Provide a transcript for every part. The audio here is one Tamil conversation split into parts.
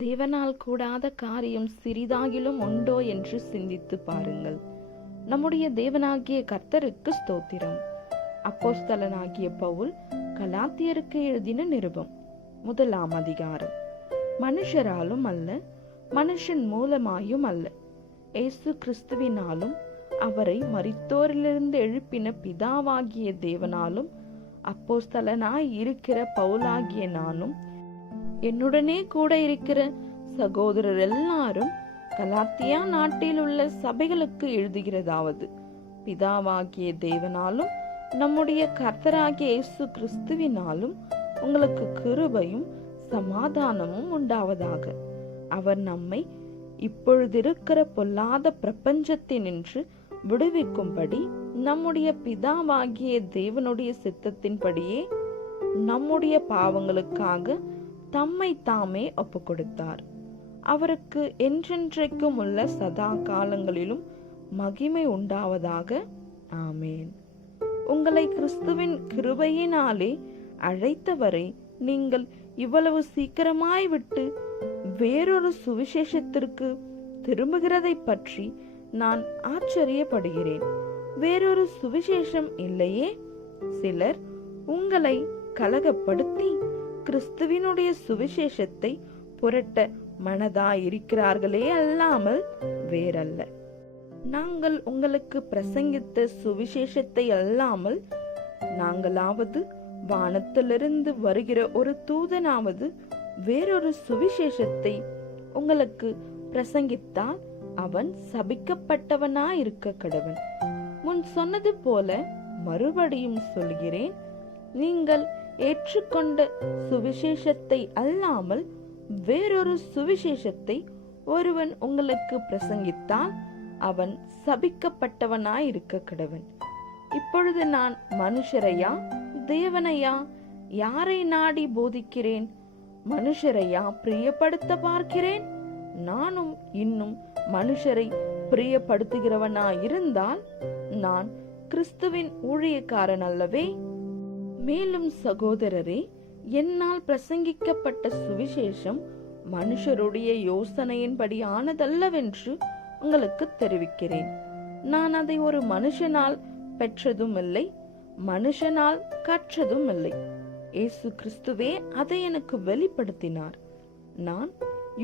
தேவனால் கூடாத காரியம் சிறிதாகிலும் உண்டோ என்று சிந்தித்து பாருங்கள். நம்முடைய தேவனாகிய கர்த்தருக்கு ஸ்தோத்திரம். அப்போஸ்தலனாகிய பவுல் கலாத்தியருக்கு எழுதின நிருபம் 1ஆம் அதிகாரம். மனுஷராலும் அல்ல, மனுஷன் மூலமாயும் அல்ல, இயேசு கிறிஸ்துவினாலும் அவரை மரித்தோரிலிருந்து எழுப்பின பிதாவாகிய தேவனாலும் அப்போஸ்தலனாய் இருக்கிற பவுலாகிய நானும் என்னுடனே கூட இருக்கிற சகோதரர் எல்லாரும் கலாத்தியா நாட்டில் உள்ள சபைகளுக்கு எழுதுகிறதாவது, பிதாவாகிய தேவனாலும் நம்முடைய கர்த்தராகிய இயேசு கிறிஸ்துவினாலும் உங்களுக்கு கிருபையும் சமாதானமும் உண்டாவதாக. அவர் நம்மை இப்பொழுதிருக்கிற பொல்லாத பிரபஞ்சத்தினின்று விடுவிக்கும்படி நம்முடைய பிதாவாகிய தேவனுடைய சித்தத்தின்படியே நம்முடைய பாவங்களுக்காக தம்மை தாமே ஒப்பு கொடுத்தார். அவருக்கு என்றென்றைக்கும் உள்ள சதா காலங்களிலும் மகிமை உண்டாவதாக. ஆமேன். உங்களை கிறிஸ்துவின் கிருபையினாலே அழைத்தவரை நீங்கள் இவ்வளவு சீக்கிரமாய் விட்டு வேறொரு சுவிசேஷத்திற்கு திரும்புகிறதை பற்றி நான் ஆச்சரியப்படுகிறேன். வேறொரு சுவிசேஷம் இல்லையே? சிலர் உங்களை கலகப்படுத்தி கிறிஸ்துவினுடைய சுவிசேஷத்தை புரட்ட மனதாயிருக்கிறார்களே அல்லாமல் வேறல்ல. நாங்கள் உங்களுக்கு பிரசங்கித்த சுவிசேஷத்தை அல்லாமல் நாங்களாவது வானத்திலிருந்து வருகிற ஒரு தூதனாவது வேறொரு சுவிசேஷத்தை உங்களுக்கு பிரசங்கித்தால் அவன் சபிக்கப்பட்டவனாயிருக்க கடவன். முன் சொன்னது போல மறுபடியும் சொல்கிறேன், நீங்கள் ஏற்றுக்கொண்ட சுவிசேஷத்தை அல்லாமல் வேறொரு சுவிசேஷத்தை ஒருவன் உங்களுக்கு பிரசங்கித்தால் அவன் சபிக்கப்பட்டவனாயிருக்க கடவன். இப்பொழுது நான் மனுஷரையா தேவனையா யாரை நாடி போதிக்கிறேன்? மனுஷரையா பிரியப்படுத்த பார்க்கிறேன்? நானும் இன்னும் மனுஷரை பிரியப்படுத்துகிறவனாயிருந்தால் நான் கிறிஸ்துவின் ஊழியக்காரன் அல்லவே? மேலும் சகோதரரே, என்னால் பிரசங்கிக்கப்பட்ட சுவிசேஷம் மனுஷருடைய யோசனையின்படி ஆனதல்லவென்று உங்களுக்கு தெரிவிக்கிறேன். நான் அதை ஒரு மனுஷனால் பெற்றதும் இல்லை, மனுஷனால் கற்றதும் இல்லை. இயேசு கிறிஸ்துவே அதை எனக்கு வெளிப்படுத்தினார். நான்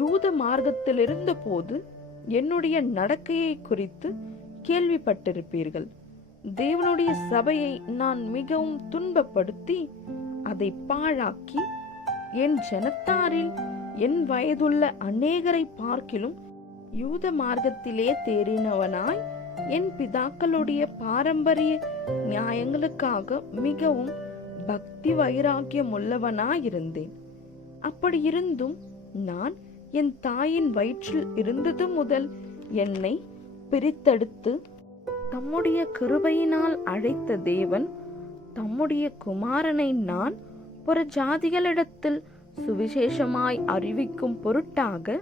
யூத மார்க்கத்தில் இருந்த போது என்னுடைய நடக்கையை குறித்து கேள்விப்பட்டிருப்பீர்கள். தேவனுடைய சபையை நான் மிகவும் துன்பப்படுத்தி அதை பாழாக்கி என் ஜனத்தாரில் என் வயதுள்ள அநேகரை பார்க்கிலும் யூத மார்க்கத்திலே தேறினவனாய் என் பிதாக்களுடைய பாரம்பரிய நியாயங்களுக்காக மிகவும் பக்தி வைராக்கியம் உள்ளவனாயிருந்தேன். அப்படி இருந்தும் நான் என் தாயின் வயிற்றில் இருந்தது முதல் என்னை பிரித்தெடுத்து தம்முடைய கிருபையினால் அழைத்த தேவன் தம்முடைய குமாரனை நான் புற ஜாதிகளிடத்தில் சுவிசேஷமாய் அறிவிக்கும் பொருட்டாக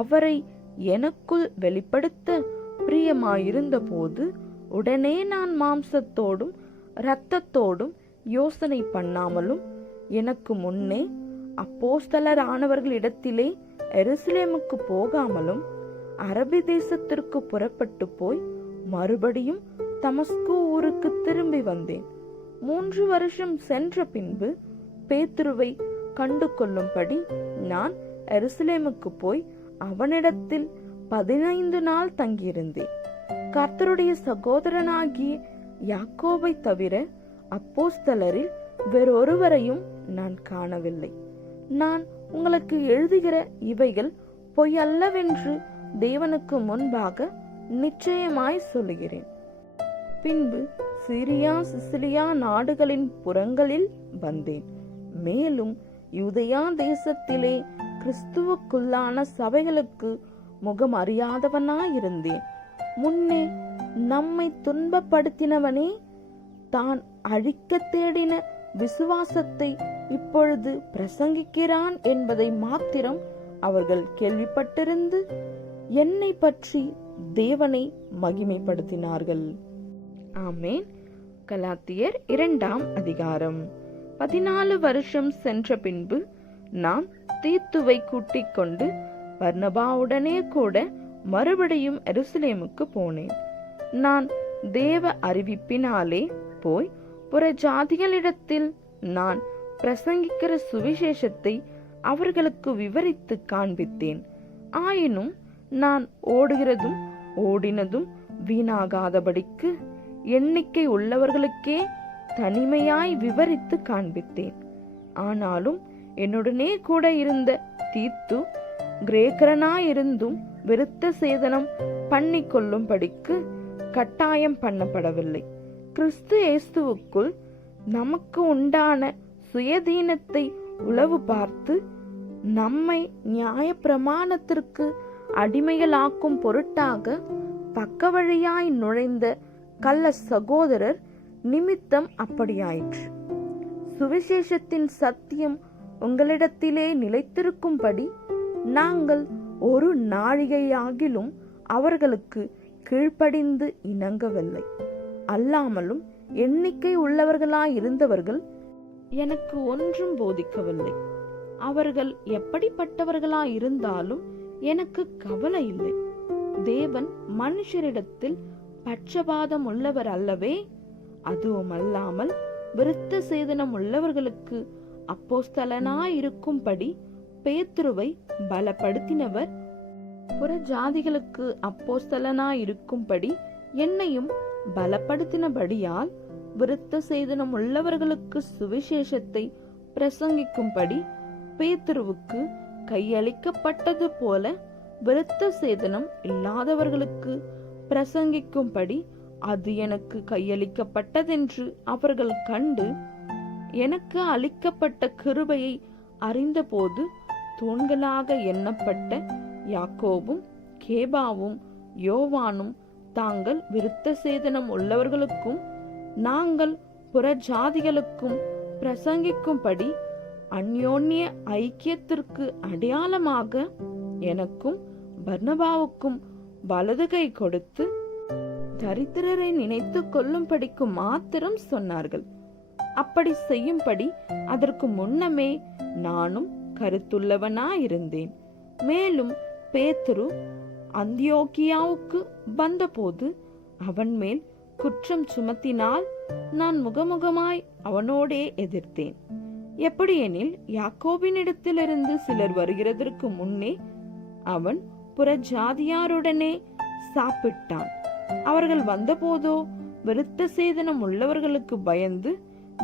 அவரை எனக்குள் வெளிப்படுத்த பிரியமாயிருந்த போது உடனே நான் மாம்சத்தோடும் இரத்தத்தோடும் யோசனை பண்ணாமலும் எனக்கு முன்னே அப்போஸ்தலரானவர்களிடத்திலே எருசலேமுக்கு போகாமலும் அரபி தேசத்திற்கு புறப்பட்டு போய் மறுபடியும் தமஸ்கு ஊருக்கு திரும்பி வந்தேன். 3 வருஷம் சென்ற பின்பு பேதுருவை கண்டு கொள்ளும்படி நான் எருசலேமுக்கு போய் அவனிடத்தில் 15 நாள் தங்கியிருந்தேன். கர்த்தருடைய சகோதரனாகிய யாக்கோபை தவிர அப்போஸ்தலரில் வேறொருவரையும் நான் காணவில்லை. நான் உங்களுக்கு எழுதுகிற இவைகள் பொய் அல்லவென்று தேவனுக்கு முன்பாக நிச்சயமாய் சொல்லுகிறேன். பின்பு சிரியா சிசிலியா நாடுகளின் புறங்களில் வந்தேன். மேலும் யூதேயா தேசத்திலே கிறிஸ்துவுக்குள்ளான சபைகளுக்கு முகம் அறியாதவனாயிருந்தேன். முன்னே நம்மை துன்பப்படுத்தினவனே தான் அழிக்க தேடின விசுவாசத்தை இப்பொழுது பிரசங்கிக்கிறான் என்பதை மாத்திரம் அவர்கள் கேள்விப்பட்டிருந்து என்னை பற்றி தேவனை மகிமைப்படுத்தினார்கள். ஆமேன். கலாத்தியர் 2ஆம் அதிகாரம். 14 வருஷம் சென்ற பின்பு நான் தீத்துவை கூட்டிக் கொண்டு பர்னபாவுடனே கூட மறுபடியும் எருசலேமுக்கு போனேன். நான் தேவ அறிவிப்பினாலே போய் புற ஜாதிகளிடத்தில் நான் பிரசங்கிக்கிற சுவிசேஷத்தை அவர்களுக்கு விவரித்து காண்பித்தேன். ஆயினும் நான் ஓடுகிறதும் ஓடினதும் வீணாகாதபடிக்கு எண்ணிக்கை உள்ளவர்களுக்கே தனிமையாய் விவரித்து காண்பித்தேன். ஆனாலும் என்னுடனே கூட இருந்த தீத்து கிரேக்கரனாயிருந்தும் விருத்த சேதனம் பண்ணி கொள்ளும்படிக்கு கட்டாயம் பண்ணப்படவில்லை. கிறிஸ்து இயேசுவுக்குள் நமக்கு உண்டான சுயதீனத்தை உளவு பார்த்து நம்மை நியாய பிரமாணத்திற்கு அடிமைகளாக்கும் பொருட்டாக பக்க வழியாய் நுழைந்த கள்ள சகோதரர் நிமித்தம் அப்படியாயிற்று. சுவிசேஷத்தின் சத்தியம் உங்களிடத்திலே நிலைத்திருக்கும்படி நாங்கள் ஒரு நாழிகையாகிலும் அவர்களுக்கு கீழ்ப்படிந்து இணங்கவில்லை. அல்லாமலும் எண்ணிக்கை உள்ளவர்களாயிருந்தவர்கள் எனக்கு ஒன்றும் போதிக்கவில்லை. அவர்கள் எப்படிப்பட்டவர்களாயிருந்தாலும் எனக்கு கவலை இல்லை. தேவன் மனுஷரிடத்தில் பட்சபாதம் உள்ளவர் அல்லவே. அதுவும் அல்லாமல் விருத்த சேதனம் உள்ளவர்களுக்கு அப்போஸ்தலனாயிருக்கும்படி பேதுருவை பலப்படுத்தினவர் புற ஜாதிகளுக்கு அப்போஸ்தலனாயிருக்கும்படி என்னையும் பலப்படுத்தினபடியால் விருத்த சேதனம் உள்ளவர்களுக்கு சுவிசேஷத்தை பிரசங்கிக்கும்படி பேதுருவுக்கு கையளிக்கப்பட்டது போல விருத்த சேதனம் இல்லாதவர்களுக்கு பிரசங்கிக்கும்படி அது எனக்கு கையளிக்கப்பட்டதென்று அவர்கள் கண்டு எனக்கு அளிக்கப்பட்ட கிருபையை அறிந்தபோது தூண்களாக எண்ணப்பட்ட யாக்கோபும் கேபாவும் யோவானும் தாங்கள் விருத்த சேதனம் உள்ளவர்களுக்கும் நாங்கள் புற ஜாதிகளுக்கும் பிரசங்கிக்கும்படி அந்யோன்ய ஐக்கியத்திற்கு அடையாளமாக எனக்கும் பர்னபாவுக்கும் வலது கை கொடுத்து தரித்திரரை நினைத்து கொள்ளும்படிக்கு மாத்திரம் சொன்னார்கள். அப்படி செய்யும்படி அதற்கு முன்னமே நானும் கருத்துள்ளவனாயிருந்தேன். மேலும் பேதுரு அந்தியோக்கியாவுக்கு வந்தபோது அவன் மேல் குற்றம் சுமத்தினால் நான் முகமுகமாய் அவனோடே எதிர்த்தேன். எப்படியெனில் யாக்கோபினிடத்திலிருந்து சிலர் வருகிறதற்கு முன்னே அவன் புற ஜாதியாருடனே சாப்பிட்டான். அவர்கள் வந்தபோதோ விருத்த சேதனம் உள்ளவர்களுக்கு பயந்து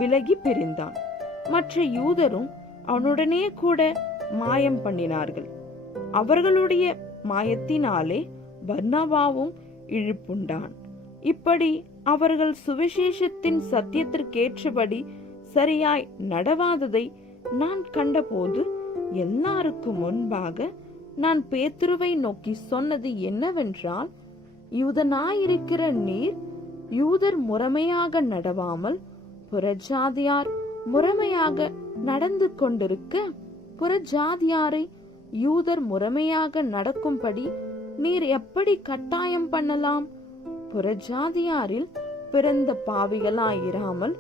விலகி பிரிந்தான். மற்ற யூதரும் அவனுடனே கூட மாயம் பண்ணினார்கள். அவர்களுடைய மாயத்தினாலே பர்னபாவும் இழுப்புண்டான். இப்படி அவர்கள் சுவிசேஷத்தின் சத்தியத்திற்கேற்றபடி சரியாய் நடவாததை நான் கண்டபோது எல்லாருக்கும் முன்பாக நான் பேதுருவை நோக்கி சொன்னது என்னவென்றால், யூதனாயிருக்கிற நீர் யூதர் முறைமையாக நடவாமல் புறஜாதியார் முறைமையாக நடந்து கொண்டிருக்க புறஜாதியாரை யூதர் முறைமையாக நடக்கும்படி நீர் எப்படி கட்டாயம் பண்ணலாம்? புறஜாதியாரில் பிறந்த பாவிகளாயிராமல்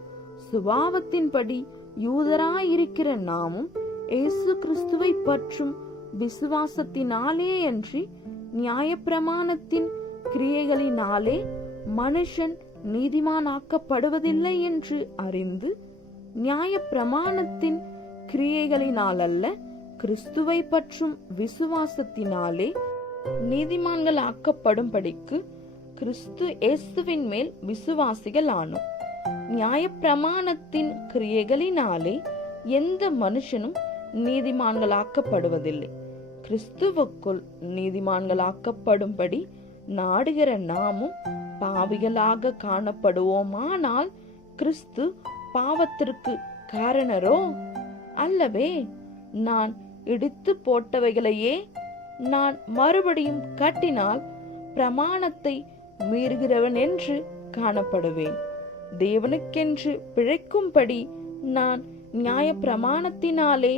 சுபாவத்தின்படி யூதராயிருக்கிற நாமும் இயேசு கிறிஸ்துவை பற்றும் விசுவாசத்தினாலே அன்றி நியாயப்பிரமாணத்தின் கிரியைகளினாலே மனுஷன் நீதிமானாக்கப்படுவதில்லை என்று அறிந்து நியாயப்பிரமாணத்தின் கிரியைகளினாலல்ல கிறிஸ்துவை பற்றும் விசுவாசத்தினாலே நீதிமான்கள் ஆக்கப்படும்படிக்கு கிறிஸ்து இயேசுவின் மேல் விசுவாசிகள் ஆனோம். நியாயப்பிரமாணத்தின் கிரியைகளினாலே எந்த மனுஷனும் நீதிமான்களாக்கப்படுவதில்லை. கிறிஸ்துவுக்குள் நீதிமான்களாக்கப்படும்படி நாடுகிற நாமும் பாவிகளாக காணப்படுவோமானால் கிறிஸ்து பாவத்திற்கு காரணரோ? அல்லவே. நான் இடித்து போட்டவைகளையே நான் மறுபடியும் கட்டினால் பிரமாணத்தை மீறுகிறவன் என்று காணப்படுவேன். தேவனுக்கென்று பிழைக்கும்படி நான் நியாய பிரமாணத்தினாலே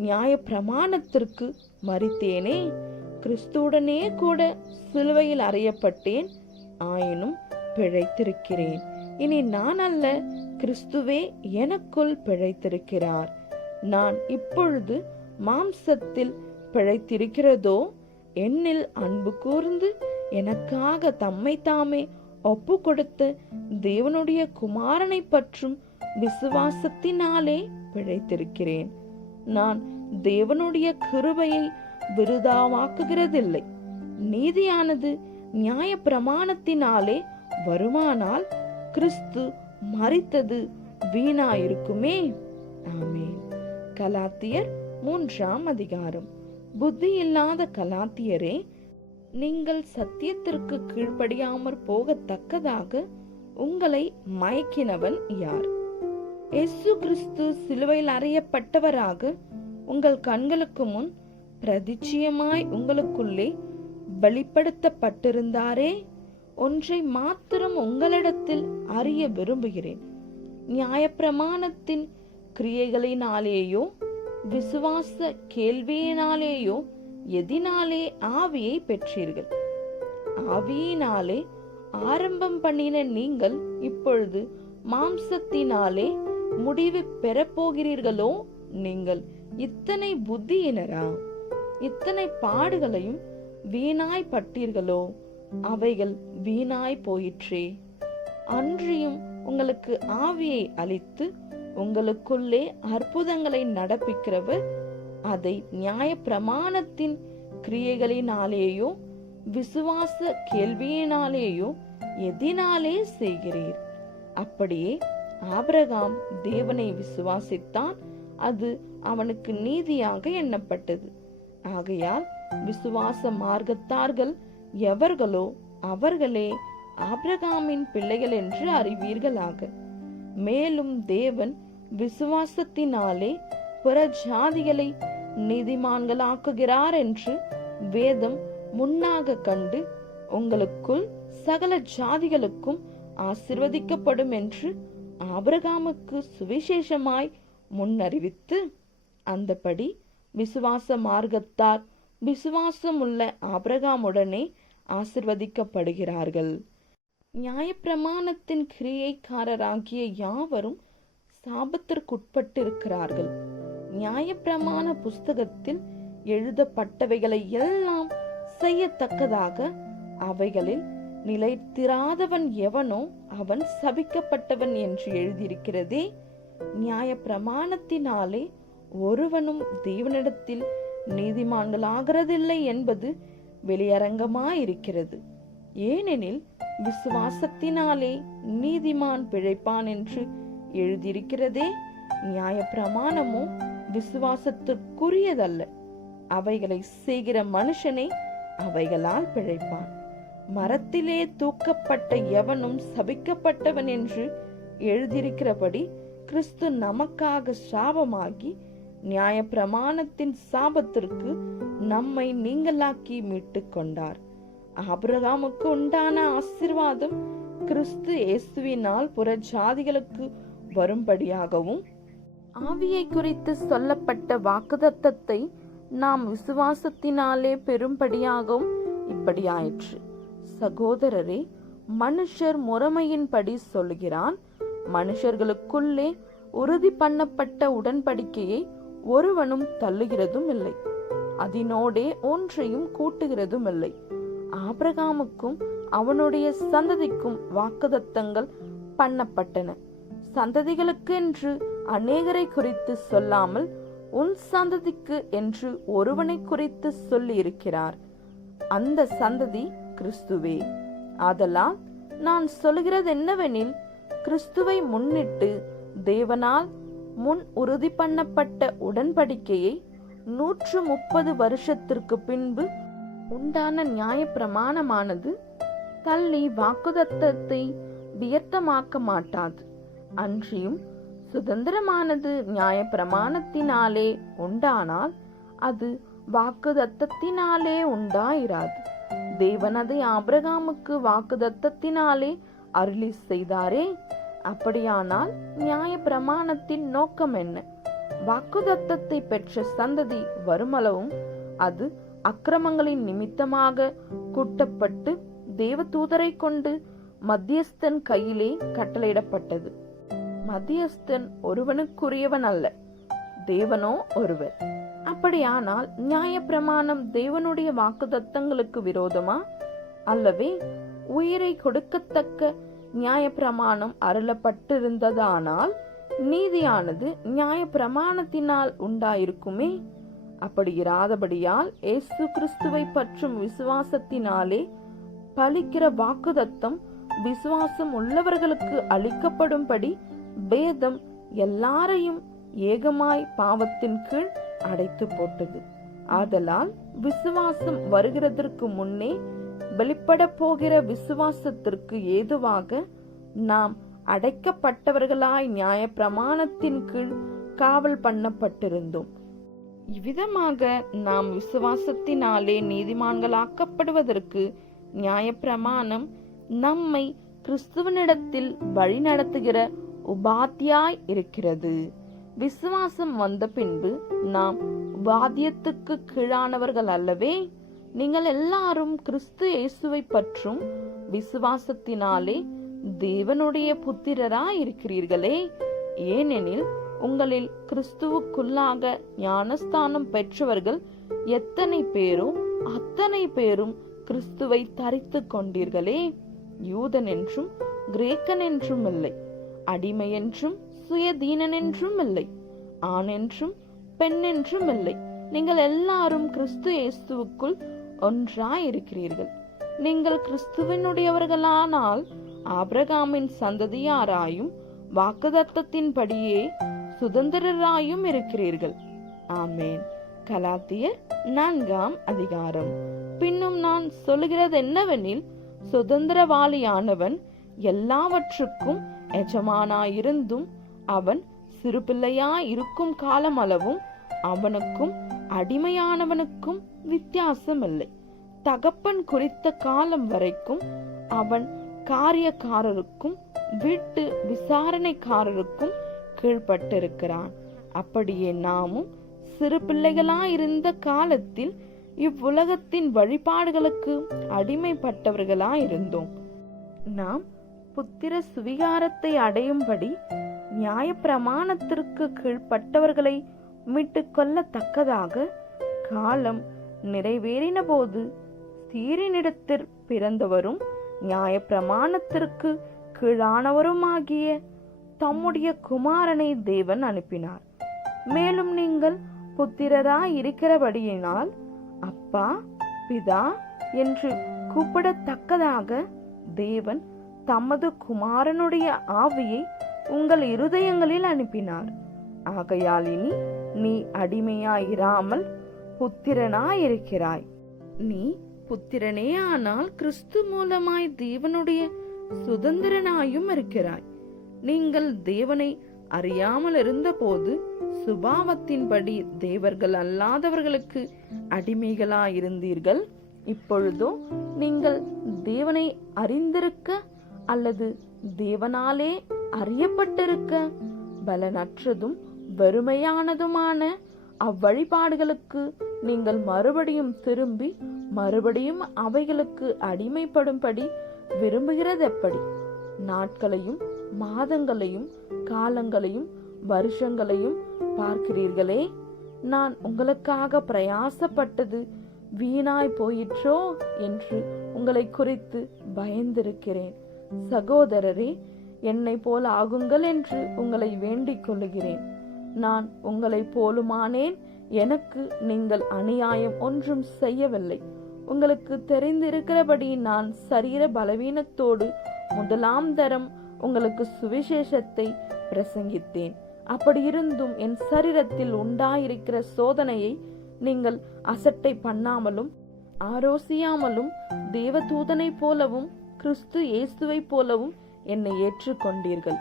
நியாய பிரமாணத்திற்கு மரித்தேனே. கிறிஸ்துவுடனே கூட சிலுவையில் அறையப்பட்டேன். ஆயினும் பிழைத்திருக்கிறேன். இனி நான் அல்ல, கிறிஸ்துவே எனக்குள் பிழைத்திருக்கிறார். நான் இப்பொழுது மாம்சத்தில் பிழைத்திருக்கிறதோ, என்னில் அன்பு கூர்ந்து எனக்காக தம்மை தாமே ஒப்பு கொடுத்த தேவனுடைய குமாரனை பற்றும் விசுவாசத்தினாலே பிழைத்திருக்கிறேன். நான் தேவனுடைய கிருபையை விருதாவாக்குகிறதில்லை. நீதியானது நியாய பிரமாணத்தினாலே வருமானால் கிறிஸ்து மரித்தது வீணாயிருக்குமே. ஆமென். கலாத்தியர் 3ஆம் அதிகாரம். புத்தி இல்லாத கலாத்தியரே, நீங்கள் சத்தியத்திற்கு கீழ்ப்படியாமற் போகத்தக்கதாக உங்களை மயக்கினவன் யார்? இயேசு கிறிஸ்து சிலுவையில் அறையப்பட்டவராக உங்கள் கண்களுக்கு முன் பிரதிச்சியமாய் உங்களுக்குள்ளே வெளிப்படுத்தப்பட்டிருந்தாரே. ஒன்றை மாத்திரம் உங்களிடத்தில் அறிய விரும்புகிறேன். நியாயப்பிரமாணத்தின் கிரியைகளினாலேயோ விசுவாச கேள்வியினாலேயோ எதினாலே ஆவியை பெற்றீர்கள்? ஆவியினாலே ஆரம்பம் பண்ணின நீங்கள் இப்பொழுது மாம்சத்தினாலே முடிவு பெறப்போகிறீர்களோ? நீங்கள் இத்தனை புத்தியினரா? இத்தனை பாடுகளையும் வீணாய் பட்டீர்களோ? அவைகள் வீணாய் போயிற்றே. அன்றியும் உங்களுக்கு ஆவியை அளித்து உங்களுக்குள்ளே அற்புதங்களை நடப்பிக்கிறவர் அதை நியாய பிரமாணத்தின் கிரியைகளினாலேயோ விசுவாச கேள்வியினாலேயோ எதினாலே செய்கிறீர்? அப்படியே ஆபிரகாம் தேவனை விசுவாசித்தான், அது அவனுக்கு நீதியாக எண்ணப்பட்டது. ஆகையால் விசுவாச மார்க்கத்தார்கள் எவர்களோ அவர்களே ஆபிரகாமின் பிள்ளைகள் என்று அறிவீர்களாக. மேலும் தேவன் விசுவாசத்தினாலே பிற ஜாதிகளை நீதிமான்களாக்குகிறார் என்று வேதம் முன்னாக கண்டு உங்களுக்குள் சகல ஜாதிகளுக்கும் ஆசீர்வதிக்கப்படும் என்று ஆபிரகாமுக்கு சுவிசேஷமாய் முன்னறிவித்து, அந்தபடி விசுவாச மார்க்கத்தார் விசுவாசமுள்ள ஆபிரகாமுடனே ஆசீர்வதிக்கப்படுகிறார்கள். நியாயப்பிரமாணத்தின் கிரியைக்காரராகிய யாவரும் சாபத்திற்குட்பட்டிருக்கிறார்கள். நியாயப்பிரமாண புஸ்தகத்தில் எழுதப்பட்டவைகளை எல்லாம் செய்யத்தக்கதாக அவைகளில் நிலைத்திராதவன் எவனோ அவன் சபிக்கப்பட்டவன் என்று எழுதியிருக்கிறதே. நியாய பிரமாணத்தினாலே ஒருவனும் தேவனிடத்தில் நீதிமான்களாகிறதில்லை என்பது வெளியரங்கமாயிருக்கிறது. ஏனெனில் விசுவாசத்தினாலே நீதிமான் பிழைப்பான் என்று எழுதியிருக்கிறதே. நியாய பிரமாணமோ விசுவாசத்திற்குரியதல்ல, அவைகளை செய்கிற மனுஷனே அவைகளால் பிழைப்பான். மரத்திலே தூக்கப்பட்ட எவனும் சபிக்கப்பட்டவன் என்று எழுதியிருக்கிறபடி கிறிஸ்து நமக்காக சாபமாகி நியாய பிரமாணத்தின் சாபத்திற்கு நம்மை நீங்களாக்கி மீட்டு கொண்டார். ஆபிரகாமுக்கு உண்டான ஆசீர்வாதம் கிறிஸ்து இயேசுவினால் புற ஜாதிகளுக்கு வரும்படியாகவும், ஆவியை குறித்து சொல்லப்பட்ட வாக்குத்தத்தத்தை நாம் விசுவாசத்தினாலே பெறும்படியாகவும் இப்படியாயிற்று. சகோதரரே, மனுஷர் முறைமையின்படி சொல்லுகிறான். மனுஷர்களுக்குள்ளே உறுதி பண்ணப்பட்ட உடன்படிக்கையை ஒருவனும் தள்ளுகிறதும் இல்லை, அதனோடே ஒன்றையும் கூட்டுகிறதும் இல்லை. ஆபிரகாமுக்கும் அவனுடைய சந்ததிக்கும் வாக்குத்தத்தங்கள் பண்ணப்பட்டன. சந்ததிகளுக்கு என்று அநேகரை குறித்து சொல்லாமல் உன் சந்ததிக்கு என்று ஒருவனை குறித்து சொல்லி இருக்கிறார். அந்த சந்ததி கிறிஸ்துவே. ஆதலால் நான் சொல்கிறது என்னவெனில், கிறிஸ்துவை முன்னிட்டு தேவனால் முன் உறுதி பண்ணப்பட்ட உடன்படிக்கையை 130 வருஷத்திற்கு பின்பு உண்டான நியாய பிரமாணமானது தள்ளி வாக்குத்தத்தத்தை வியர்த்தமாக்க மாட்டாது. அன்றியும் சுதந்திரமானது நியாய பிரமாணத்தினாலே உண்டானால் அது வாக்குத்தத்தத்தினாலே உண்டாயிராது. தேவனது ஆபிரகாமுக்கு வாக்குத்தத்தத்தினாலே அருளி செய்தாரே. அப்படியானால் நியாய பிரமாணத்தின் நோக்கம் என்ன? வாக்குத்தத்தத்தை பெற்ற சந்ததி வருமளவும் அது அக்கிரமங்களின் நிமித்தமாக கூட்டப்பட்டு தேவதூதரை கொண்டு மத்தியஸ்தன் கையிலே கட்டளையிடப்பட்டது. மத்தியஸ்தன் ஒருவனுக்குரியவன் அல்ல, தேவனோ ஒருவர். அப்படியானால் நியாயப்பிரமாணம் தேவனுடைய வாக்குத்தத்தங்களுக்கு விரோதமா? அல்லவே உயிரை கொடுக்கத்தக்க நியாயப்பிரமாணம் அருளப்பட்டிருந்ததானால் நீதியானது நியாயப்பிரமாணத்தினால் உண்டாயிருக்குமே. அப்படி இராதபடியால் இயேசு கிறிஸ்துவை பற்றும் விசுவாசத்தினாலே பலிக்கிற வாக்குத்தத்தம் விசுவாசம் உள்ளவர்களுக்கு அளிக்கப்படும்படி பேதம் எல்லாரையும் ஏகமாய் பாவத்தின் கீழ் அடைத்து போட்டது. ஆதலால் விசுவாசம் வருகிறதற்கு முன்னே வெளிப்பட போகிற விசுவாசத்திற்கு ஏதுவாக நாம் அடைக்கப்பட்டவர்களாய் நியாய பிரமாணத்தின் கீழ் காவல் பண்ணப்பட்டிருந்தோம். இவ்விதமாக நாம் விசுவாசத்தினாலே நீதிமான்களாக்கப்படுவதற்கு நியாய பிரமாணம் நம்மை கிறிஸ்துவனிடத்தில் வழி நடத்துகிற உபாத்தியாய் இருக்கிறது. விசுவாசம் வந்த பின்பு நாம் உபாத்தியத்துக்கு கீழானவர்கள் அல்லவே. நீங்கள் எல்லாரும் கிறிஸ்து இயேசுவை பற்றும் விசுவாசத்தினாலே தேவனுடைய புத்திரராய் இருக்கிறீர்களே. ஏனெனில் உங்களில் கிறிஸ்துவுக்குள்ளாக ஞானஸ்தானம் பெற்றவர்கள் எத்தனை பேரோ அத்தனை பேரும் கிறிஸ்துவை தரித்து கொண்டீர்களே. யூதன் என்றும் கிரேக்கன் என்றும் இல்லை, அடிமை என்றும் சுயதீனன் என்றும் இல்லை, ஆண் என்றும் பெண் என்றும் இல்லை. நீங்கள் எல்லாரும் கிறிஸ்து இயேசுவுக்குள் ஒன்றாய் இருக்கிறீர்கள். நீங்கள் கிறிஸ்துவினுடையவர்களானால் ஆபிரகாமின் சந்ததியாராயும் வாக்குத்தத்தத்தின்படியே சுதந்திரராயும் இருக்கிறீர்கள். ஆமேன். கலாத்தியர் 4ஆம் அதிகாரம். பின்னும் நான் சொல்லுகிறது என்னவெனில், சுதந்திரவாளியானவன் எல்லாவற்றுக்கும் எஜமானாயிருந்தும் அவன் சிறு பிள்ளையாயிருக்கும் காலம் அளவும் அவனுக்கும் அடிமையானவனுக்கும் வித்தியாசம் இல்லை. தகப்பன் குறித்த காலம் வரைக்கும் அவன் காரியக்காரருக்கும் வீட்டு விசாரணைக்காரருக்கும் கீழ்பட்டிருக்கிறான். அப்படியே நாமும் சிறு பிள்ளைகளாயிருந்த காலத்தில் இவ்வுலகத்தின் வழிபாடுகளுக்கு அடிமைப்பட்டவர்களாயிருந்தோம். நாம் புத்திர சுவிகாரத்தை அடையும்படி நியாய பிரமாணத்திற்கு கீழ்ப்பட்டவர்களை மீட்டு கொள்ளத்தக்கதாக காலம் நிறைவேறின போது சீரினிடத்தில் பிறந்தவரும் நியாய பிரமாணத்திற்கு கீழானவருமாகிய தம்முடைய குமாரனை தேவன் அனுப்பினார். மேலும் நீங்கள் புத்திரராய் இருக்கிறபடியினால் அப்பா பிதா என்று கூப்பிடத்தக்கதாக தேவன் தமது குமாரனுடைய ஆவியை உங்கள் இருதயங்களில் அனுப்பினார். ஆகையால் இனி நீ அடிமையாயிராமல் புத்திரனாயிருக்கிறாய். நீ புத்திரனே ஆனால் கிறிஸ்து மூலமாய் தேவனுடைய சுதந்திரனாயும் இருக்கிறாய். நீங்கள் தேவனை அறியாமல் இருந்த போது சுபாவத்தின்படி தேவர்கள் அல்லாதவர்களுக்கு அடிமைகளாயிருந்தீர்கள். இப்பொழுதோ நீங்கள் தேவனை அறிந்திருக்க அல்லது தேவனாலே அறியப்பட்டிருக்க பலனற்றதும் வெறுமையானதுமான அவ்வழிபாடுகளுக்கு நீங்கள் மறுபடியும் திரும்பி மறுபடியும் அவைகளுக்கு அடிமைப்படும்படி விரும்புகிறது எப்படி? நாட்களையும் மாதங்களையும் காலங்களையும் வருஷங்களையும் பார்க்கிறீர்களே. நான் உங்களுக்காக பிரயாசப்பட்டது வீணாய் போயிற்றோ என்று உங்களை குறித்து பயந்திருக்கிறேன். சகோதரரே, என்னை போல ஆகுங்கள் என்று உங்களை வேண்டிக் கொள்ளுகிறேன். நான் உங்களை போலுமானேன். எனக்கு நீங்கள் அநியாயம் ஒன்றும் செய்யவில்லை. உங்களுக்கு தெரிந்திருக்கிறபடி நான் சரீர பலவீனத்தோடு முதலாம் தரம் உங்களுக்கு சுவிசேஷத்தை பிரசங்கித்தேன். அப்படியிருந்தும் என் சரீரத்தில் உண்டாயிருக்கிற சோதனையை நீங்கள் அசட்டை பண்ணாமலும் ஆரோசியாமலும் தேவதூதனை போலவும் கிறிஸ்து இயேசுவை போலவும் என்னை ஏற்றுக்கொண்டீர்கள்.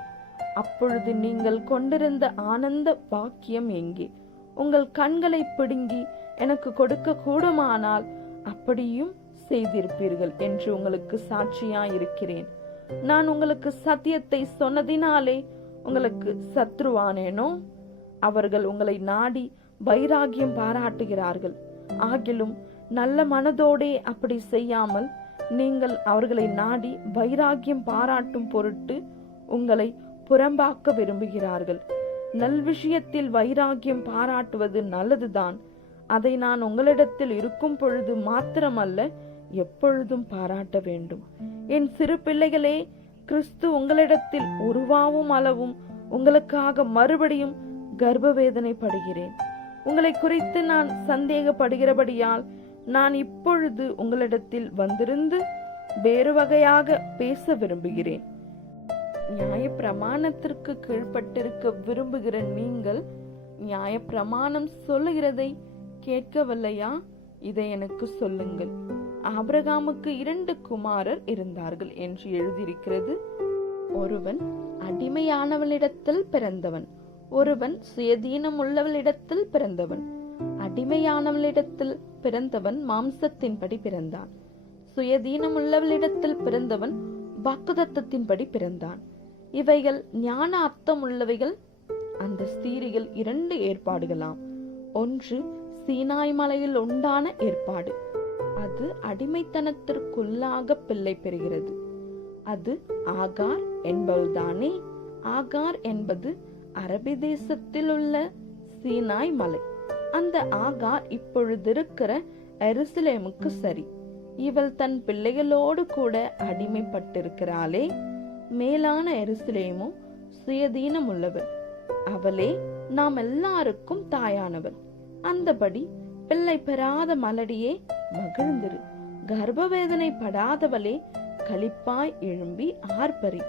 அப்பொழுது நீங்கள் கொண்டிருந்த ஆனந்த பாக்கியம் எங்கே? உங்கள் கண்களை பிடுங்கி எனக்கு கொடுக்க கூடுமானால் அப்படியும் செய்திருப்பீர்கள் என்று உங்களுக்கு சாட்சியாயிருக்கிறேன். நான் உங்களுக்கு சத்தியத்தை சொன்னதினாலே உங்களுக்கு சத்ருவானேனோ? அவர்கள் உங்களை நாடி வைராகியம் பாராட்டுகிறார்கள். ஆகிலும் நல்ல மனதோடே அப்படி செய்யாமல் நீங்கள் அவர்களை நாடி வைராகியம் பாராட்டும் பொருட்டு உங்களை புறம்பாக்க விரும்புகிறார்கள். நல் விஷயத்தில் வைராகியம் பாராட்டுவது நல்லதுதான். அதை நான் உங்களிடத்தில் இருக்கும் பொழுது மாத்திரமல்ல, எப்பொழுதும் பாராட்ட வேண்டும். என் சிறு பிள்ளைகளே, கிறிஸ்து உங்களிடத்தில் உருவாவும் அளவும் உங்களுக்காக மறுபடியும் கர்ப்ப வேதனைப்படுகிறேன். உங்களை குறித்து நான் சந்தேகப்படுகிறபடியால் நான் இப்பொழுது உங்களிடத்தில் வந்திருந்து வேறு வகையாக பேச விரும்புகிறேன். நியாய பிரமாணத்திற்கு கீழ்ப்பட்டிருக்க விரும்புகிற நீங்கள் நியாய பிரமாணம் சொல்லுகிறதை கேட்கவில்லையா? இதை எனக்கு சொல்லுங்கள். ஆபிரகாமுக்கு 2 குமாரர் இருந்தார்கள் என்று எழுதியிருக்கிறது. ஒருவன் அடிமையானவளிடத்தில் பிறந்தவன், ஒருவன் சுயதீனம் உள்ளவளிடத்தில் பிறந்தவன். அடிமையானவளிடத்தில் பிறந்தவன் மாம்சத்தின்படி பிறந்தான். சுயதீனம் உள்ளவளிடத்தில் பிறந்தவன் வாக்குத்தத்தத்தின்படி பிறந்தான். இவைகள் ஞான அர்த்தம் உள்ளவைகள். அந்த ஸ்திரீகள் 2 ஏற்பாடுகளாம். ஒன்று சீனாய் மலையில் உண்டான ஏற்பாடு. அது அடிமைத்தனத்திற்குள்ளாக பிள்ளை பெறுகிறது. அது ஆகார் என்பவள்தானே. ஆகார் என்பது அரபி தேசத்தில் உள்ள சீனாய் மலை. அந்த ஆகார் இப்பொழுது இருக்கிற எருசலேமுக்கு சரி. இவள் தன் பிள்ளைகளோடு கூட அடிமைப்பட்டிருக்கிறாளே. மேலான எருசலேமும் சுயதீனம் உள்ளவள். அவளே நாம் எல்லாருக்கும் தாயானவள். அந்தபடி பிள்ளை பெறாத மலடியே மகிழ்ந்திரு. கர்ப்பவேதனை படாதவளே களிப்பாய் எழும்பி ஆர்ப்பரி.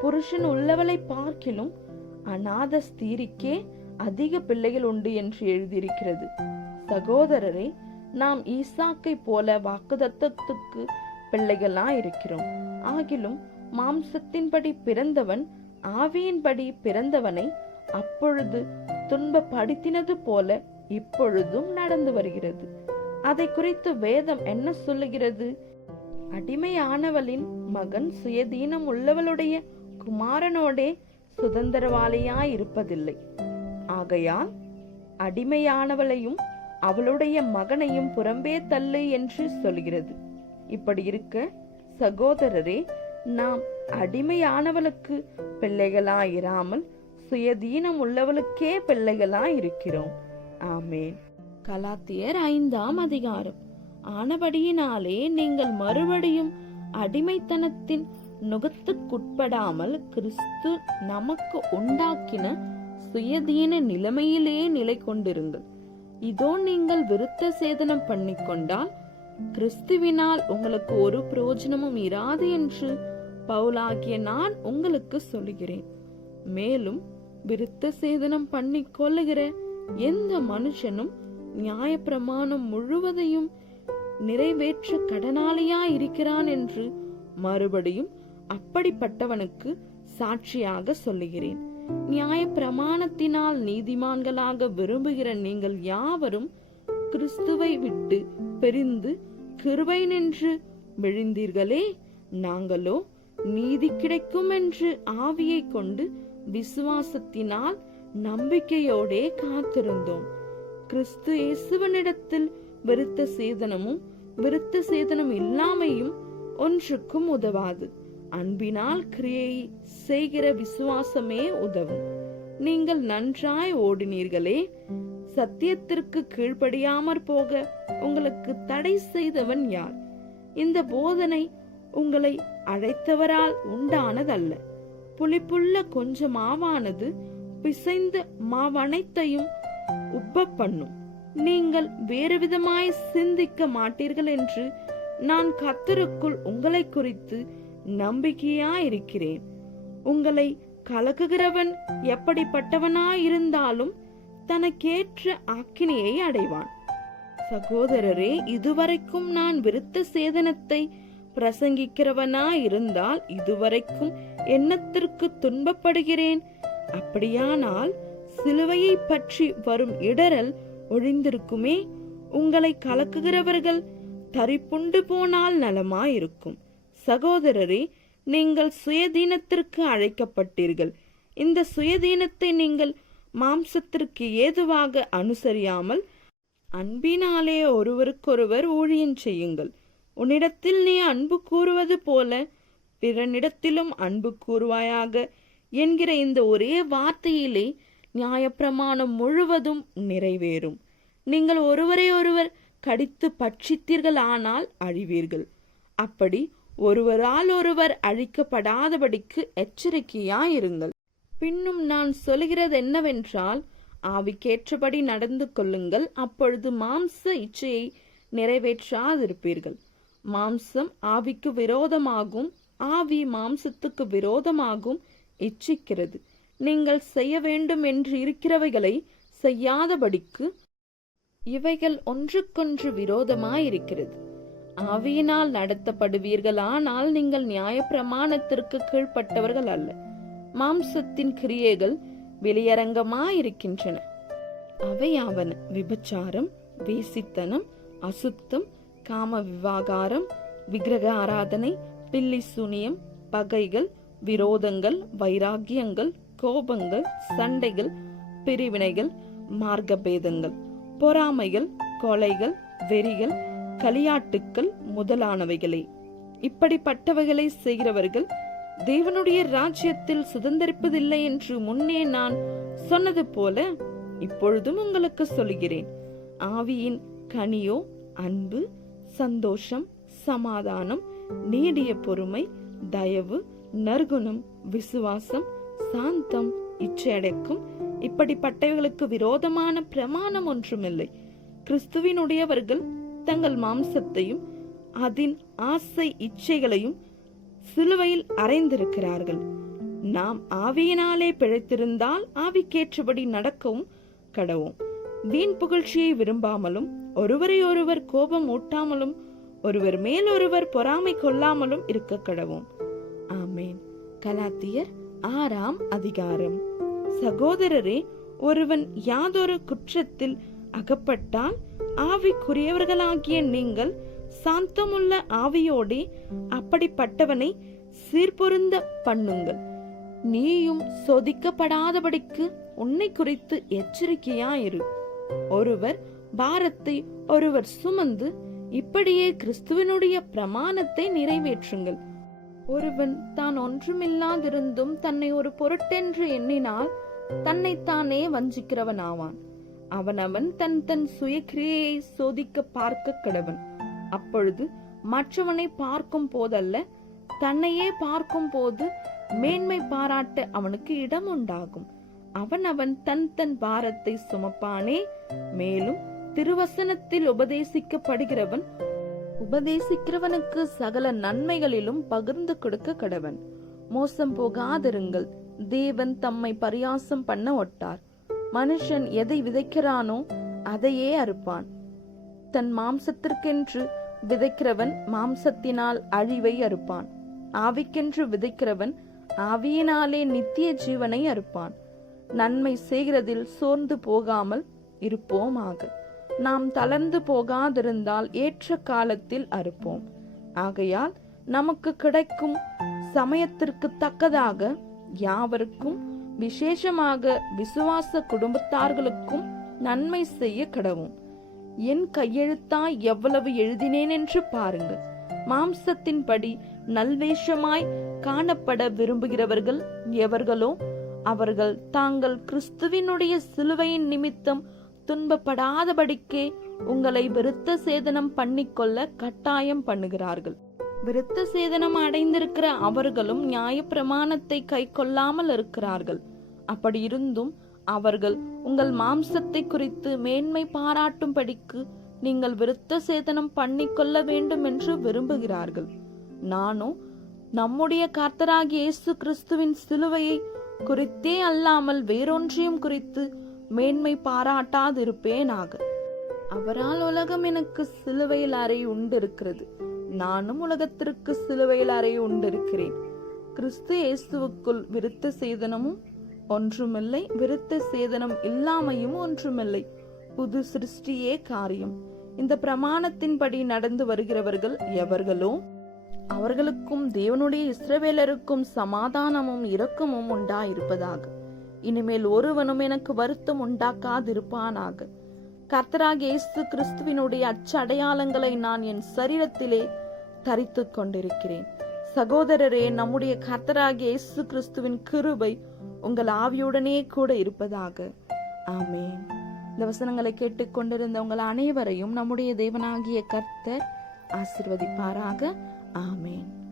புருஷன் உள்ளவளை பார்க்கிலும் அநாத ஸ்திரீக்கே அதிக பிள்ளைகள் உண்டு என்று எழுதியிருக்கிறது. சகோதரரே, நாம் ஈசாக்கை போல வாக்குத்தத்தத்துக்கு பிள்ளைகளாயிருக்கிறோம். ஆகிலும் மாம்சத்தின்படி பிறந்தவன் ஆவியின்படி பிறந்தவனை அப்பொழுது துன்பப்படுத்தினது போல இப்பொழுதும் நடந்து வருகிறது. அதை குறித்து வேதம் என்ன சொல்லுகிறது? அடிமையானவளின் மகன் சுயதீனம் உள்ளவளுடைய குமாரனோடே சுதந்திரவாளியாய் இருப்பதில்லை. ஆகையால் அடிமையானவளையும் அவளுடைய மகனையும் புறம்பே தள்ளு என்று சொல்கிறது. இப்படி இருக்க சகோதரரே, நாம் அடிமையானவளுக்கு பிள்ளைகளாயிராமல் சுயதீனம் உள்ளவளுக்கே பிள்ளைகளாயிருக்கிறோம். ஆமேன். கலாத்தியர் 5ஆம் அதிகாரம். ஆனபடியினாலே நீங்கள் மறுபடியும் அடிமைத்தனத்தின் நுகத்துக்குட்படாமல் கிறிஸ்து நமக்கு உண்டாக்கின சுயதீன நிலைமையிலே நிலை கொண்டிருங்கள். இதோ நீங்கள் விருத்த சேதனம் பண்ணிக்கொண்டால் கிறிஸ்துவினால் உங்களுக்கு ஒரு பிரயோஜனமும் இராது என்று பவுலாகிய நான் உங்களுக்கு சொல்லுகிறேன். மேலும் விருத்த சேதனம் பண்ணி கொள்ளுகிற எந்த மனுஷனும் நியாயப்பிரமாணம் முழுவதையும் நிறைவேற்ற கடனாளியாயிருக்கிறான் என்று மறுபடியும் அப்படிப்பட்டவனுக்கு சாட்சியாக சொல்லுகிறேன். நியாயப்பிரமாணத்தினால் நீதிமான்களாக விரும்புகிற நீங்கள் யாவரும் கிறிஸ்துவை விட்டு பிரிந்து கிருபை நின்று விழுந்தீர்களே. நாங்களோ நீதி கிடைக்கும் என்று ஆவியை கொண்டு விசுவாசத்தினால் நம்பிக்கையோடே காத்திருந்தோம். கிறிஸ்து இயேசுவனிடத்தில் விருத்த சேதனமும் விருத்த சேதனம் இல்லாமையும் ஒன்றுக்கும் உதவாது. அன்பினால் கிரியை செய்கிற விசுவாசமே உதவும். நீங்கள் நன்றாய் ஓடினீர்களே. சத்தியத்திற்கு கீழ்ப்படியாமற் போக உங்களுக்கு தடை செய்தவன் யார்? இந்த போதனை உங்களை அழைத்தவரால் உண்டானதல்ல. புளிப்புள்ள கொஞ்சம் மாவானது பிசைந்த மாவனைத்தையும் உப்ப பண்ணும். நீங்கள் வேறு விதமாய் சிந்திக்க மாட்டீர்கள் என்று நான் கர்த்தருக்குள் உங்களை குறித்து நம்பிக்கையாயிருக்கிறேன். உங்களை கலக்குகிறவன் எப்படிப்பட்டவனாயிருந்தாலும் தனக்கேற்ற ஆக்கினையை அடைவான். சகோதரரே, இதுவரைக்கும் நான் விருத்த சேதனத்தை பிரசங்கிக்கிறவனாயிருந்தால் இதுவரைக்கும் என்னத்திற்கு துன்பப்படுகிறேன்? அப்படியானால் சிலுவையை பற்றி வரும் இடரல் ஒழிந்திருக்குமே. உங்களை கலக்குகிறவர்கள் தரிப்புண்டு போனால் நலமாயிருக்கும். சகோதரரே, நீங்கள் சுயதீனத்திற்கு அழைக்கப்பட்டீர்கள். இந்த சுயதீனத்தை நீங்கள் மாம்சத்திற்கு ஏதுவாக அனுசரியாமல் அன்பினாலே ஒருவருக்கொருவர் ஊழியம் செய்யுங்கள். உன்னிடத்தில் நீ அன்பு கூறுவது போல பிறனிடத்திலும் அன்பு கூறுவாயாக என்கிற இந்த ஒரே வார்த்தையிலே நியாயப்பிரமாணம் முழுவதும் நிறைவேறும். நீங்கள் ஒருவரை ஒருவர் கடித்து பட்சித்தீர்கள் ஆனால் அழிவீர்கள். அப்படி ஒருவரால் ஒருவர் அழிக்கப்படாதபடிக்கு எச்சரிக்கையாயிருங்கள். பின்னும் நான் சொல்கிறது என்னவென்றால், ஆவிக்கேற்றபடி நடந்து கொள்ளுங்கள், அப்பொழுது மாம்ச இச்சையை நிறைவேற்றாதிருப்பீர்கள். மாம்சம் ஆவிக்கு விரோதமாகும், ஆவி மாம்சத்துக்கு விரோதமாகும் இச்சிக்கிறது. நீங்கள் செய்ய வேண்டும் என்று இருக்கிறவைகளை செய்யாதபடிக்கு இவைகள் ஒன்றுக்கொன்று விரோதமாயிருக்கிறது. ஆவியினால் நடத்தப்படுவீர்கள், ஆனால் நீங்கள் நியாயப்பிரமாணத்திற்கு கீழ்ப்பட்டவர்கள் அல்ல. மாம்சத்தின் கிரியைகள் வெளியரங்கமாயிருக்கின்றன. அவையாவன: விபச்சாரம், வேசித்தனம், அசுத்தம், காம விவாகாரம், விக்கிரக ஆராதனை, பில்லி சூனியம், பகைகள், விரோதங்கள், வைராகியங்கள், கோபங்கள், சண்டைகள், பிரிவினைகள், மார்க்கபேதங்கள், பொறாமைகள், கொலைகள், வெறிகள், களியாட்டுக்கள் முதலானவைகளே. இப்படிப்பட்டவைகளை செய்கிறவர்கள் தேவனுடைய ராஜ்யத்தில் சுதந்தரிப்பதில்லை என்று முன்னே நான் சொன்னது போல இப்பொழுதும் உங்களுக்கு சொல்கிறேன். ஆவியின் கனியோ அன்பு, சந்தோஷம், சமாதானம், நீடிய பொறுமை, தயவு, நற்குணம், விசுவாசம், சாந்தம், இச்சையடக்கம். இப்படிப்பட்டவைகளுக்கு விரோதமான பிரமாணம் ஒன்றுமில்லை. கிறிஸ்துவினுடையவர்கள் தங்கள் மாம்சத்தையும் அதன் ஆசை இச்சைகளையும் சிலுவையில் அறைந்திருக்கிறார்கள். நாம் ஆவியினாலே பிழைத்திருந்தால் ஆவிக்கேற்றபடி நடக்கவும் கடவோம். வீண் புகழ்ச்சியை விரும்பாமலும், ஒருவரை ஒருவர் கோபம் ஊட்டாமலும், ஒருவர் மேல் ஒருவர் பொறாமை கொள்ளாமலும் இருக்க கடவோம். ஆமேன். கலாத்தியர் 6ஆம் அதிகாரம். சகோதரரே, ஒருவன் யாதொரு குற்றத்தில் அகப்பட்டால் ஆவிக்குரியவர்களாகிய நீங்கள் சாந்தமுள்ள ஆவியோடே அப்படிப்பட்டவனை சீர்பொருந்த பண்ணுங்கள். நீயும் சோதிக்கப்படாதபடிக்கு உன்னை குறித்து எச்சரிக்கையாயிரு. ஒருவர் பாரத்தை ஒருவர் சுமந்து இப்படியே கிறிஸ்துவனுடைய பிரமாணத்தை நிறைவேற்றுங்கள். ஒருவன் தான் ஒன்றுமில்லாதிருந்தும் தன்னை ஒரு பொருட்டென்று எண்ணினால் தன்னைத்தானே வஞ்சிக்கிறவன் ஆவான். அவனவன் தன் தன் சுயக்கிரியை சோதிக்க பார்க்க கடவன். அப்பொழுது மற்றவனை பார்க்கும் போதல்ல, தன்னையே பார்க்கும் போது மேன்மை பாராட்ட அவனுக்கு இடம் உண்டாகும். அவன் தன் தன் பாரத்தை சுமப்பானே. மேலும் திருவசனத்தில் உபதேசிக்கிறவனுக்கு சகல நன்மைகளிலும் பகிர்ந்து கொடுக்க கடவன். மோசம் போகாதிருங்கள். தேவன் தம்மை பரியாசம் பண்ண ஒட்டார். மனுஷன் எதை விதைக்கிறானோ அதையே அறுப்பான். தன் மாம்சத்திற்கென்று விதைக்கிறவன் மாம்சத்தினால் அழிவை அறுப்பான். ஆவிக்கென்று விதைக்கிறவன் ஆவியினாலே நித்திய ஜீவனை அறுப்பான். நன்மை செய்கிறதில் சோர்ந்து போகாமல் இருப்போமாக. நாம் தளர்ந்து போகாதிருந்தால் ஏற்ற காலத்தில் அறுப்போம். ஆகையால் நமக்கு கிடைக்கும் சமயத்திற்கு தக்கதாக யாவருக்கும், விசேஷமாக விசுவாச குடும்பத்தார்களுக்கும் நன்மை செய்ய கடவும். என் கையெழுத்தாய் எவ்வளவு எழுதினேன் என்று பாருங்கள். மாம்சத்தின்படி நல்வேஷமாய் காணப்பட விரும்புகிறவர்கள் எவர்களோ அவர்கள் தாங்கள் கிறிஸ்துவினுடைய சிலுவையின் நிமித்தம் துன்பப்படாதபடிக்கே உங்களை விருத்த சேதனம் பண்ணிக்கொள்ள கட்டாயம் பண்ணுகிறார்கள். விருத்த சேதனம் அடைந்திருக்கிற அவர்களும் நியாய பிரமாணத்தை கை கொள்ளாமல் இருக்கிறார்கள். அப்படி இருந்தும் அவர்கள் உங்கள் மாம்சத்தை குறித்து மேன்மை பாராட்டும்படிக்கு நீங்கள் விருத்த சேதனம் பண்ணிக்கொள்ள வேண்டும் என்று விரும்புகிறார்கள். நானோ நம்முடைய கர்த்தராகிய இயேசு கிறிஸ்துவின் சிலுவையை குறித்தே அல்லாமல் வேறொன்றையும் குறித்து மேன்மை பாராட்டாதிருப்பேனாக. அவரால் உலகம் எனக்கு சிலுவையில் அறை உண்டிருக்கிறது, நானும் உலகத்திற்கு சிலுவையில் அறை உண்டிருக்கிறேன். கிறிஸ்து இயேசுவுக்குள் விருத்த சேதனமும் ஒன்றுமில்லை, விருத்த சேதனம் இல்லாமையும் ஒன்றுமில்லை, புது சிருஷ்டியே காரியம். இந்த பிரமாணத்தின்படி நடந்து வருகிறவர்கள் எவர்களோ அவர்களுக்கும் தேவனுடைய இஸ்ரவேலருக்கும் சமாதானமும் இரக்கமும் உண்டாயிருப்பதாக. இனிமேல் ஒருவனும் எனக்கு வருத்தம் உண்டாக்காதிருப்பானாக. கர்த்தராகிய இயேசு கிறிஸ்துவினுடைய அச்சடையாளங்களை நான் என் சரீரத்திலே தரித்து கொண்டிருக்கிறேன். சகோதரரே, நம்முடைய கர்த்தராகிய இயேசு கிறிஸ்துவின் கிருபை உங்கள் ஆவியுடனே கூட இருப்பதாக. ஆமென். இந்த வசனங்களை கேட்டுக்கொண்டிருந்த உங்கள் அனைவரையும் நம்முடைய தேவனாகிய கர்த்தர் ஆசீர்வதிப்பாராக. ஆமேன்.